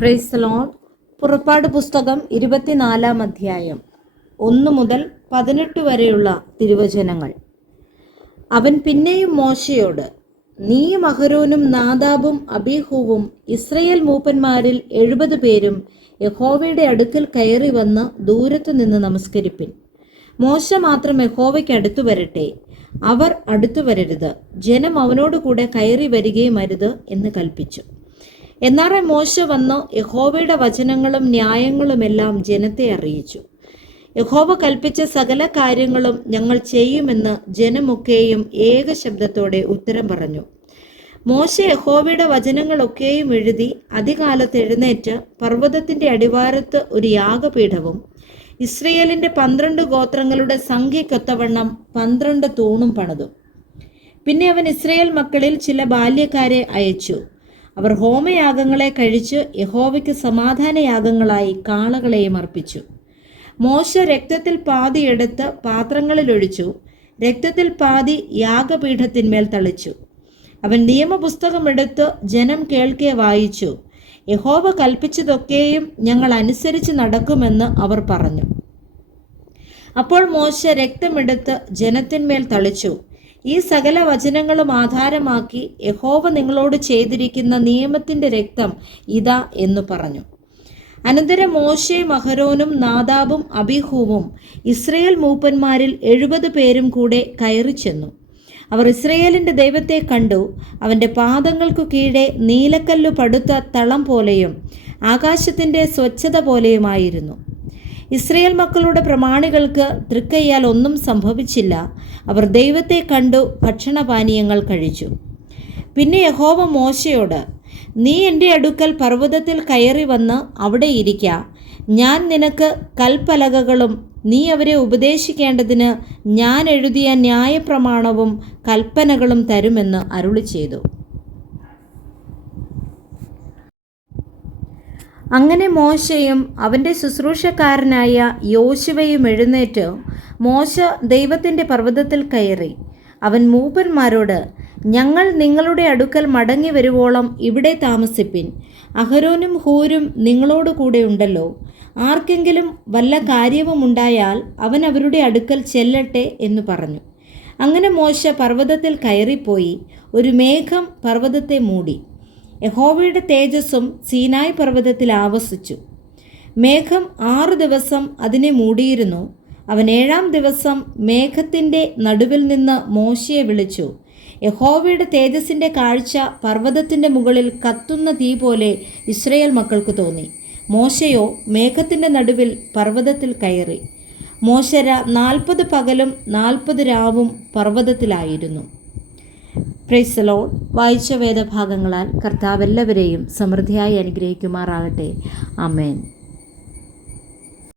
Praise the Lord. പുറപ്പാട് പുസ്തകം 24-ാം അധ്യായം 1 മുതൽ 18 വരെയുള്ള തിരുവചനങ്ങൾ. അവൻ പിന്നെയും മോശയോട്, നീയും അഹരോനും നാദാബും അബീഹൂവും ഇസ്രയേൽ മൂപ്പന്മാരിൽ 70 പേരും യഹോവയുടെ അടുക്കൽ കയറി വന്ന് ദൂരത്തു നിന്ന് നമസ്കരിപ്പിൻ. മോശ മാത്രം യഹോവയ്ക്ക് അടുത്തു വരട്ടെ, അവർ അടുത്തു വരരുത്, ജനം അവനോട് കൂടെ കയറി വരികയും അരുത് എന്ന് കൽപ്പിച്ചു. എന്നാൽ മോശ വന്ന് യഹോവയുടെ വചനങ്ങളും ന്യായങ്ങളുമെല്ലാം ജനത്തെ അറിയിച്ചു. യഹോവ കൽപ്പിച്ച സകല കാര്യങ്ങളും ഞങ്ങൾ ചെയ്യുമെന്ന് ജനമൊക്കെയും ഏക ശബ്ദത്തോടെ ഉത്തരം പറഞ്ഞു. മോശ യഹോവയുടെ വചനങ്ങളൊക്കെയും എഴുതി അതികാലത്ത് എഴുന്നേറ്റ് പർവ്വതത്തിന്റെ അടിവാരത്ത് ഒരു യാഗപീഠവും ഇസ്രയേലിന്റെ 12 ഗോത്രങ്ങളുടെ സംഖ്യക്കൊത്തവണ്ണം 12 തൂണും പണിതു. പിന്നെ അവൻ ഇസ്രയേൽ മക്കളിൽ ചില ബാല്യക്കാരെ അയച്ചു. അവർ ഹോമയാഗങ്ങളെ കഴിച്ച് യഹോവയ്ക്ക് സമാധാനയാഗങ്ങളായി കാളകളെയും അർപ്പിച്ചു. മോശ രക്തത്തിൽ പാതി എടുത്ത് പാത്രങ്ങളിലൊഴിച്ചു, രക്തത്തിൽ പാതി യാഗപീഠത്തിന്മേൽ തളിച്ചു. അവൻ നിയമപുസ്തകമെടുത്ത് ജനം കേൾക്കെ വായിച്ചു. യഹോവ കൽപ്പിച്ചതൊക്കെയും ഞങ്ങൾ അനുസരിച്ച് നടക്കുമെന്ന് അവർ പറഞ്ഞു. അപ്പോൾ മോശ രക്തമെടുത്ത് ജനത്തിന്മേൽ തളിച്ചു. ഈ സകല വചനങ്ങളും ആധാരമാക്കി യഹോവ നിങ്ങളോട് ചെയ്തിരിക്കുന്ന നിയമത്തിന്റെ രക്തം ഇതാ എന്ന് പറഞ്ഞു. അനന്തരം മോശയും അഹരോനും നാദാബും അബീഹൂവും ഇസ്രയേൽ മൂപ്പന്മാരിൽ 70 പേരും കൂടെ കയറി ചെന്നു. അവർ ഇസ്രയേലിന്റെ ദൈവത്തെ കണ്ടു. അവന്റെ പാദങ്ങൾക്കു കീഴെ നീലക്കല്ലു പടുത്ത തളം പോലെയും ആകാശത്തിന്റെ സ്വച്ഛത പോലെയുമായിരുന്നു. ഇസ്രയേൽ മക്കളുടെ പ്രമാണികൾക്ക് തൃക്കയ്യാൽ ഒന്നും സംഭവിച്ചില്ല. അവർ ദൈവത്തെ കണ്ടു ഭക്ഷണപാനീയങ്ങൾ കഴിച്ചു. പിന്നെ യഹോവ മോശയോട്, നീ എൻ്റെ അടുക്കൽ പർവ്വതത്തിൽ കയറി വന്ന് അവിടെ ഇരിക്ക. ഞാൻ നിനക്ക് കൽപ്പലകകളും നീ അവരെ ഉപദേശിക്കേണ്ടതിന് ഞാൻ എഴുതിയ ന്യായപ്രമാണവും കൽപ്പനകളും തരുമെന്ന് അരുളി ചെയ്തു. അങ്ങനെ മോശയും അവൻ്റെ ശുശ്രൂഷക്കാരനായ യോശുവയും എഴുന്നേറ്റ് മോശ ദൈവത്തിൻ്റെ പർവ്വതത്തിൽ കയറി. അവൻ മൂപ്പന്മാരോട്, ഞങ്ങൾ നിങ്ങളുടെ അടുക്കൽ മടങ്ങി വരുവോളം ഇവിടെ താമസിപ്പിൻ. അഹരോനും ഹൂരും നിങ്ങളോട് കൂടെ ഉണ്ടല്ലോ. ആർക്കെങ്കിലും വല്ല കാര്യവും ഉണ്ടായാൽ അവൻ അവരുടെ അടുക്കൽ ചെല്ലട്ടെ എന്ന് പറഞ്ഞു. അങ്ങനെ മോശ പർവ്വതത്തിൽ കയറിപ്പോയി. ഒരു മേഘം പർവ്വതത്തെ മൂടി. യഹോവയുടെ തേജസ്സും സീനായി പർവ്വതത്തിൽ ആവസിച്ചു. മേഘം 6 ദിവസം അതിനെ മൂടിയിരുന്നു. അവൻ 7-ാം ദിവസം മേഘത്തിൻ്റെ നടുവിൽ നിന്ന് മോശയെ വിളിച്ചു. യഹോവയുടെ തേജസ്സിൻ്റെ കാഴ്ച പർവ്വതത്തിൻ്റെ മുകളിൽ കത്തുന്ന തീ പോലെ ഇസ്രയേൽ മക്കൾക്ക് തോന്നി. മോശയോ മേഘത്തിൻ്റെ നടുവിൽ പർവ്വതത്തിൽ കയറി. മോശ 40 പകലും 40 രാവും പർവ്വതത്തിലായിരുന്നു. Praise the Lord. വായിച്ച വേദഭാഗങ്ങളാൽ കർത്താവ് എല്ലാവരെയും സമൃദ്ധിയായി അനുഗ്രഹിക്കുമാറാകട്ടെ. ആമേൻ.